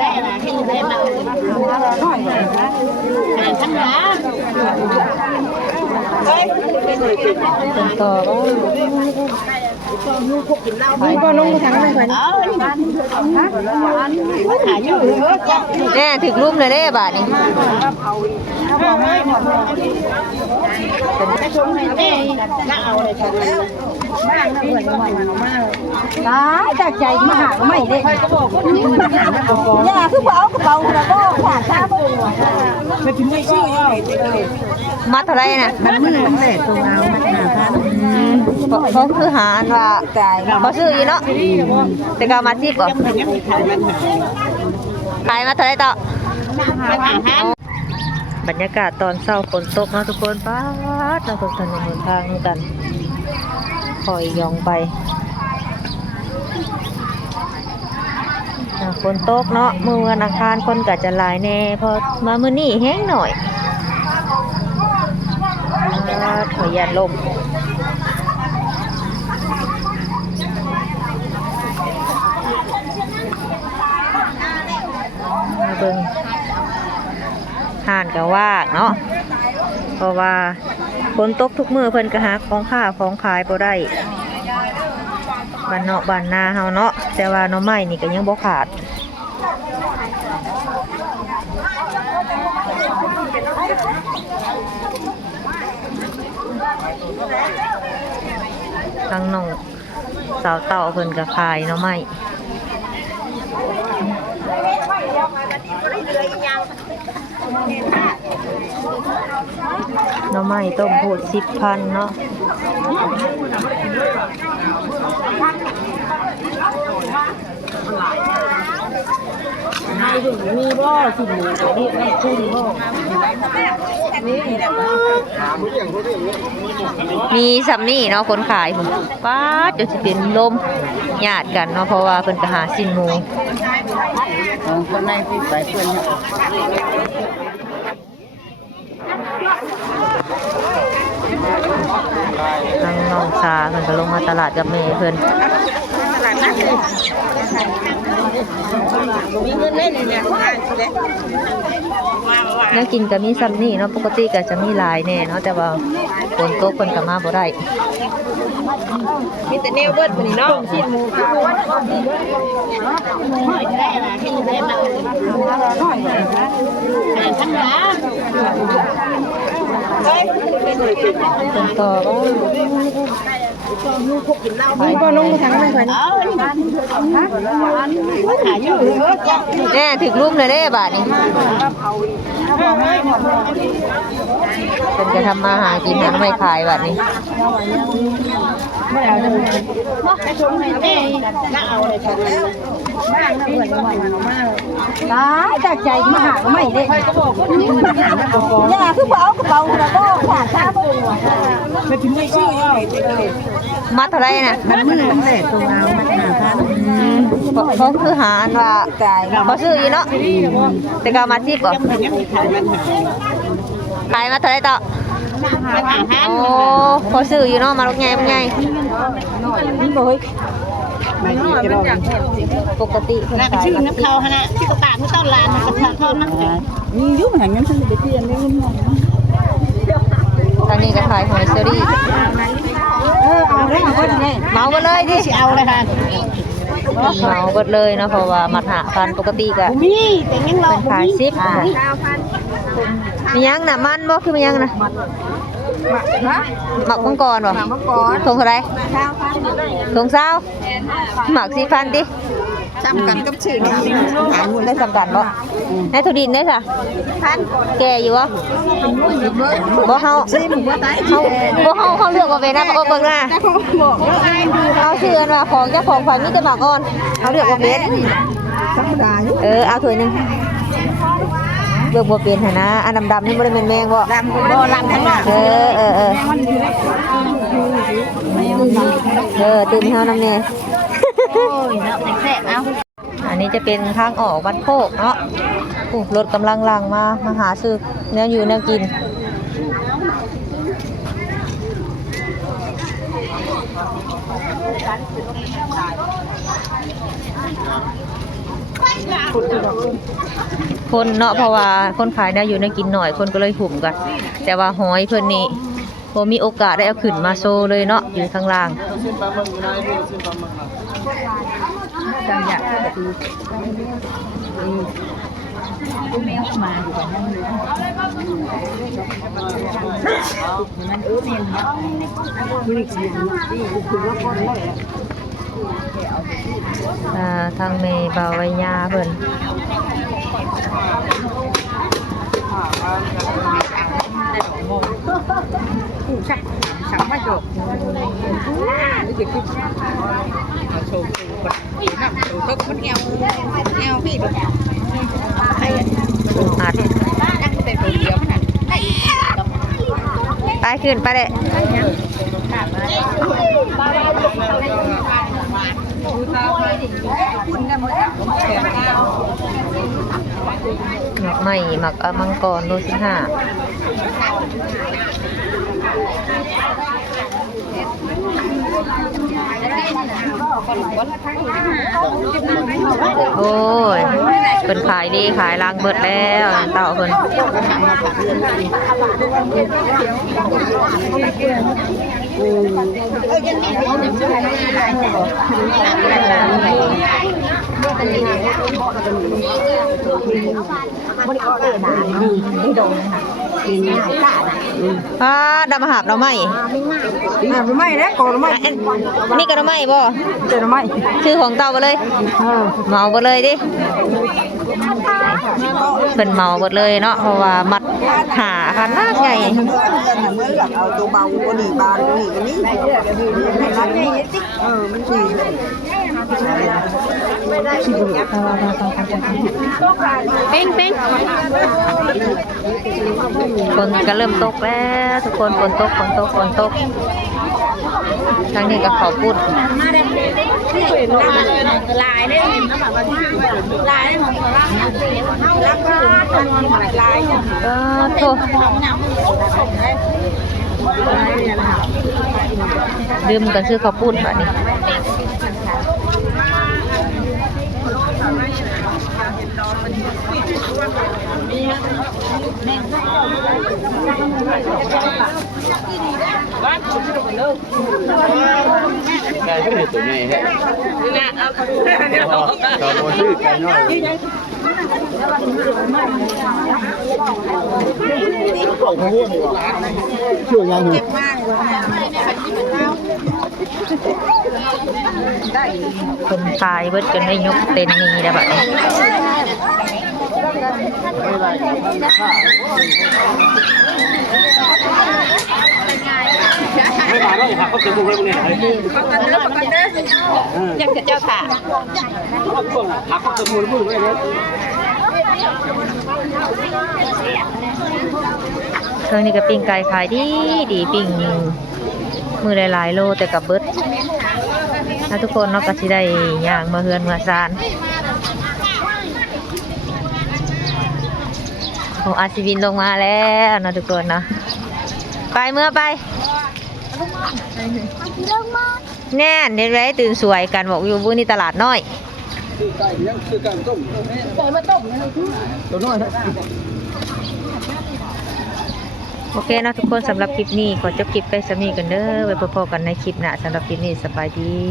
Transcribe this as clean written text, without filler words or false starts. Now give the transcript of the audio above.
ได้ละที่ได้มาทั้งร้านเป็นต่อมีบ่ลงมาทางไหนก่อนแน่ถึงรูปเลยได้บาทนี้ตายจากใจมาหาไม่ได้ย่าคือเบากระเป๋าแล้วก็ขาดค่าบ่ไม่ถึงไม่ชื่อย่อยมัดเท่าไรนะมันมือมันแหลกตรงเอาเขาคือหาว่าเขาซื้ออยู่เนาะแต่ก็มาทิพย์ก่อนขายมาเท่าไรต่อบรรยากาศตอนเช้าฝนตกเนาะทุกคนป้าเราตกถนนหนทางกันคอยยองไปฝนตกเนาะมื้อวันอังคารคนก็จะหลายแน่พอมามื้อนี้แห้งหน่อยขอยันลมเบิ่งห่านก็ว่างเนาะเพราะว่าฝนตกทุกมื้อเพิ่นก็หาของค้าของขายบ่ได้บ้านเนาะบ้านนาเฮาเนาะแต่ว่าหน่อไม้นี่ก็ยังบ่ขาดทางน้องสาวเต่าเพิ่นก็ขายหน่อไม้หน่อไม้ต้มโพด10,000เนาะมีบ่สิหมูนี่มันคุ้มบ่มีซัมนี่เนาะคนขายผมป้าจะสิเป็นลมญาติกันเนาะเพราะว่าเพิ่นก็หาสินหมูคนในที่ไปเพิ่นทางน้องชาเพิ่นก็ลงมาตลาดกับแม่เพิ่นมีเงินเล่นเนี่ยแล้วกินก็มีซัมนี่เนาะปกติก็จะมีหลายแน่เนาะแต่ว่าฝนตกเพิ่นก็มาบ่ได้มีแต่แนวเบิดมื้อนี้เนาะชิ้นหมูได้ละที่ได้มาทั้งร้านเป็นต่อมีบ่ลงมาทางไหนก่อนแน่ถึงรูปเลยได้บาทนี้เป็นจะทำมาหากินนะไม่ขายบาทนี้ตายจากใจมาหาไม่ได้ย่าคือเบากระเป๋าแล้วก็ขาดค่าบ่ไม่ถึงไม่ชื่อย่อยมัดเท่าไรนะมันมือมันแหลกตรงเอาเขาคือหาว่าเขาซื้ออยู่เนาะแต่ก็มาทิพย์ก่อนขายมาเท่าไรต่อโอ้เขาซื้ออยู่เนาะมาลูกใหญ่ใหญ่ปกติน่าไปชื่อน้ำเขาฮะนะที่ตลาดไม่ต้องร้านกระเพาะทอดนะมียุ่งแห่งนั้นฉันไปเที่ยวนี่ตอนนี้ก็ขายหอยเชอรี่เอาเลยเอาเลย เมาไปเลยดิเอาเลยค่ะเมาหมดเลยเนาะเพราะว่ามัด5,000ปกติก็มีแต่ยังรอขาย10มียังน่ะมันบ่คือมียังน่ะหมักมังกรบ่ทงเท่าไรทงเศร้าหมัก4,000ติจำกันกับชื่อนี่ได้จำกันบ่ในทุดินได้จ้ะแก่อยู่บ่บ่เฮาเขาเลือกว่าเป็นนะเบิ่งนะเอาชื่อกันว่าของเจ้าของฝ่ายมีแต่หมักอ่อนเขาเลือกว่าเป็นเอาถ้วยนึงเบิ่งบ่เป็นหั่นนะอันดำๆนี่บ่ได้เป็นแมงบ่ลำทั้งหมดตื่นเฮานำแน่โอ้ยเนาะแซ่บเอา อันนี้จะเป็นทางออกบ้านโคกเนาะรถกำลังลังมาหาซื้อแนวอยู่แนวกิน คนเนาะเพราะว่าคนขายเนี่ยอยู่ในกินหน่อยคนก็เลยหุ่มกันแต่ว่าหอยเพิ่นนี่บ่มีโอกาสได้เอาขึ้นมาโชว์เลยเนาะอยู่ข้างล่าง จังอยากก็คือแมวมาอยู่ก่อนนั่นเลยมันเมนเนาะคืออีกสิ่งที่คือว่าคนเลยทางเมย์บาวายาเพิ่นchẳng bao giờ cái sầu nằm sầu tóc vẫn nghèo thì đượcอัดไปขึ้นไปเลยหมักใหม่หมักมังกรโล15โอ้ยเป็นขายดีขายลังเบิดแล้วเต่าเพิ่นดำหาบเราไหมไม่แล้วก่อนไม่นี่ก็เราไหมบ่เจอไม่ ชื่อของเต่าไปเลยเมาไปเลยดิเป็นเมาหมดเลยเนาะเพราะว่ามัดหาขนาดใหญ่เอาตัวเบาก็ดีบานนี่กันนี่มันดีเป้งเป้งฝนก็เริ่มตกแล้วทุกคนฝนตกทางนี้ก็ขอพูดลายได้ลายได้หมดรักลายโทษดื่มกันซื้อข้าวปุ้นแบบนี้ได้ก็เห็นตัวใหญ่แท้เราโมชื่อไก่น้อยชื่อยังอยู่คนขายเบิดจนได้ยกเต็นนี้แล้วแบบนี้ไม่มาแล้วหักเขาเกิดบุ้งให้บุ้งเนี่ยยังจะเจ้าค่ะหักเขาเกิดบุ้งบุ้งเลยเครื่องนี้ก็ปิ้งไก่ขายดีปิ้งมือหลายๆโลแต่กับเบิดถ้าทุกคนเนาะก็สิได้ย่างมาเฮือนมาซานผมอาชีวินลงมาแล้วนะทุกคนนะไปเมื่อไปแน่นเด็ดไว้ตื่นสวยกันบอกอยู่บุ้นี่ตลาดน้อยโอเคนะทุกคนสำหรับคลิปนี้ขอจบคลิปไปสำนีกันเด้อไว้พบกันในคลิปหน้าสำหรับคลิปนี้สบายดี